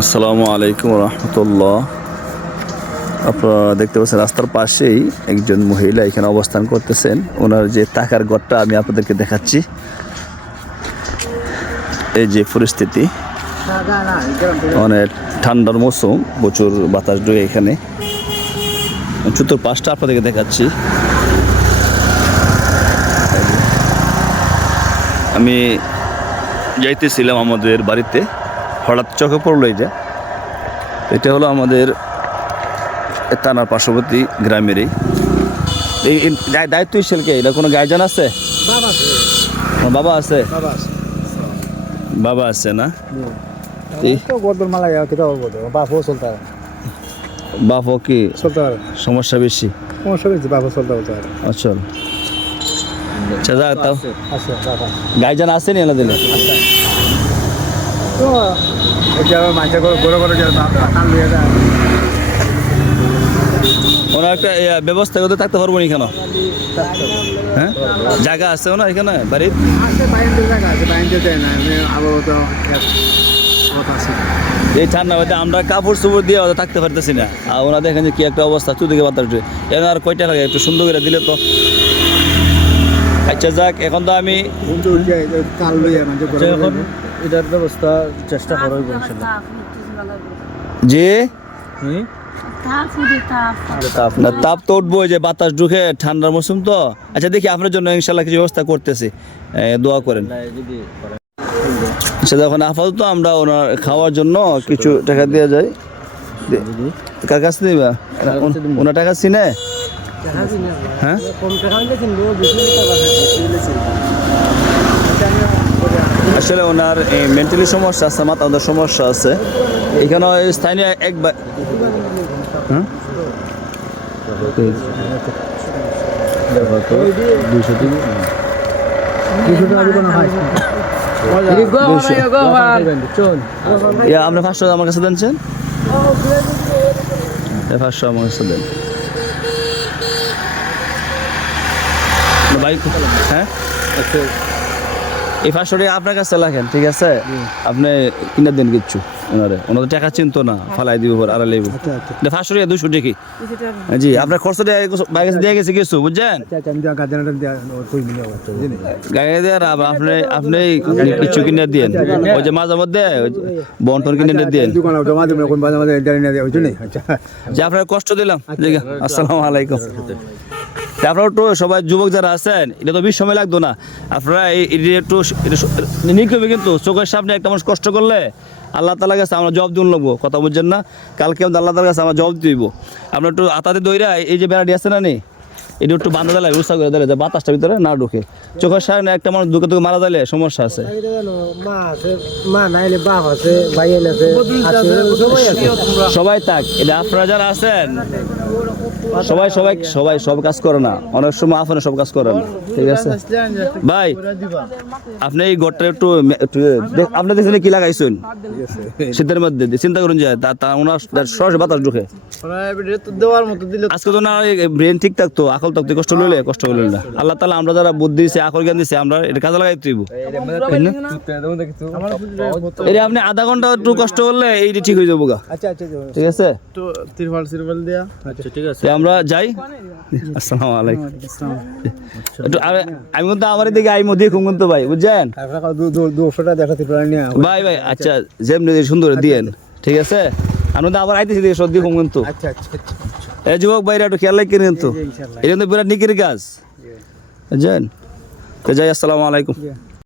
আসসালামু আলাইকুম রহমতুল্লাহ। আপনারা দেখতে পাচ্ছেন রাস্তার পাশেই একজন মহিলা এখানে অবস্থান করতেছেন। ওনার যে টাকার ঘরটা আমি আপনাদেরকে দেখাচ্ছি। এই যে পরিস্থিতি, অনেক ঠান্ডার মৌসুম, প্রচুর বাতাস ঢুকে এখানে। চতুর্পাশটা আপনাদেরকে দেখাচ্ছি। আমি যাইতেছিলাম আমাদের বাড়িতে, হঠাৎ চোখে পড়লো এটা হলো আমাদের থানার পার্শ্ববর্তী গ্রামেরই। এই দায়িত্বশীল কে? এটা কোনো গার্জিয়ান আছে? বাবা আছে, বাবা আছে না? বাপ কি সমস্যা বেশি? আচ্ছা, গার্জিয়ান আছে নি? দিলে ওনার একটা ব্যবস্থা করতে থাকতে পারবো না কেন? হ্যাঁ, জায়গা আছে ওনার এখানে বাড়ির? এই ঠান্ডা বাদে আমরা কাপড় চোপড় দিয়ে থাকতে পারতেছি না। আর ওনাদের এখানে কি একটা অবস্থা, চুদিকে বাতাস আর কয়টা লাগে একটু সুন্দর করে দিলে তো। আচ্ছা যাক, এখন তো আমি এটার ব্যবস্থা চেষ্টা করব ইনশাআল্লাহ। জি না, তাপ তো উঠবো, যে বাতাস ঢুকে, ঠান্ডার মৌসুম তো। আচ্ছা দেখি আপনার জন্য ইনশাল্লাহ কিছু ব্যবস্থা করতেছি, দোয়া করেন। আচ্ছা দেখুন, আপাতত আমরা ওনার খাওয়ার জন্য কিছু টাকা দেওয়া যায়। কার কাছে দিবা? ওনার টাকা চিনে? হ্যাঁ, আসলে ওনার মেন্টালি সমস্যা আছে, মাথার সমস্যা আছে। এখানে স্থানীয় একবার আপনি 500 আমার কাছে দেনছেন, 500 আমার কাছে দেন ভাই। হ্যাঁ, এই 500 টাকা আপনার কাছে লাগেন, ঠিক আছে? আপনি কিনে দেন কিচ্ছু ওনাদের টাকা চিনতো না, ফালাই দিব আর লেব 500 টাকা 200 টাকা। জি, আপনার খরচ দিয়ে গেছে কিছু, বুঝছেন? গাড়ি দিয়ে আপনি কিছু কিনে দিন, ওই যে মাঝে মধ্যে বন্টন কিনে দিন। যে আপনার কষ্ট দিলাম। আসসালামু আলাইকুম। আপনারা একটু সবাই যুবক যারা আছেন, এটা তো বেশি সময় লাগতো না। আপনারা একটু নিকবে, কিন্তু চোখের সামনে একটা মানুষ কষ্ট করলে আল্লাহ তাআলার কাছে আমরা জবাব দিন লাগবো, কথা বুঝছেন না? কালকে আল্লাহ তাআলার কাছে আমরা জবাব দিব। আমরা একটু আতাতে দইরা এই যে বেড়াটি আছে না নি, এটা একটু বান্ধা দিলে, উৎসাহ করে দিলে, যে বাতাসটা ভিতরে না ঢুকে। চোখের সামনে একটা মানুষ দুঃখে দুঃখে মারা দিলে সমস্যা আছে। সবাই থাক, এটা আপনারা যারা আছেন সবাই সবাই সবাই সব কাজ করে না, অনেক সময় আপনারা সব কাজ করেন, ঠিক আছে ভাই? আপনি এই ঘরটা একটু আপনি দেখছেন কি লাগাইছেন শীতের মধ্যে, চিন্তা করুন যে ওনার সরাসরি বাতাস ঢুকে। আজকে তো না ব্রেন ঠিক থাকতো, আকল থাকতো, কষ্ট লইলে কষ্ট হইল না। আল্লাহ তাআলা আমরা যারা বুদ্ধি দিছে, আকল জ্ঞান দিছে, আমরা এটা কাজে লাগাই দিব। এটা আপনি আধা ঘন্টা একটু কষ্ট করলে এইটা ঠিক হয়ে যাবো গা। ঠিক আছে, ঠিক আছে, আমরা যাই। আসসালামু আলাইকুম। একটু আমি কিন্তু আমার দিকে আইমো দেখুন কিন্তু ভাই, বুঝছেন ভাই? ভাই আচ্ছা, যেমনি সুন্দর দিয়েন, ঠিক আছে? আমি তো আবার আইতেছি দেখে সর্দি কম কিন্তু। এই যুবক ভাইরা একটু খেয়াল রাখেন কিন্তু, এটা কিন্তু বিরাট নিকির কাজ, বুঝছেন? যাই, আসসালামু আলাইকুম।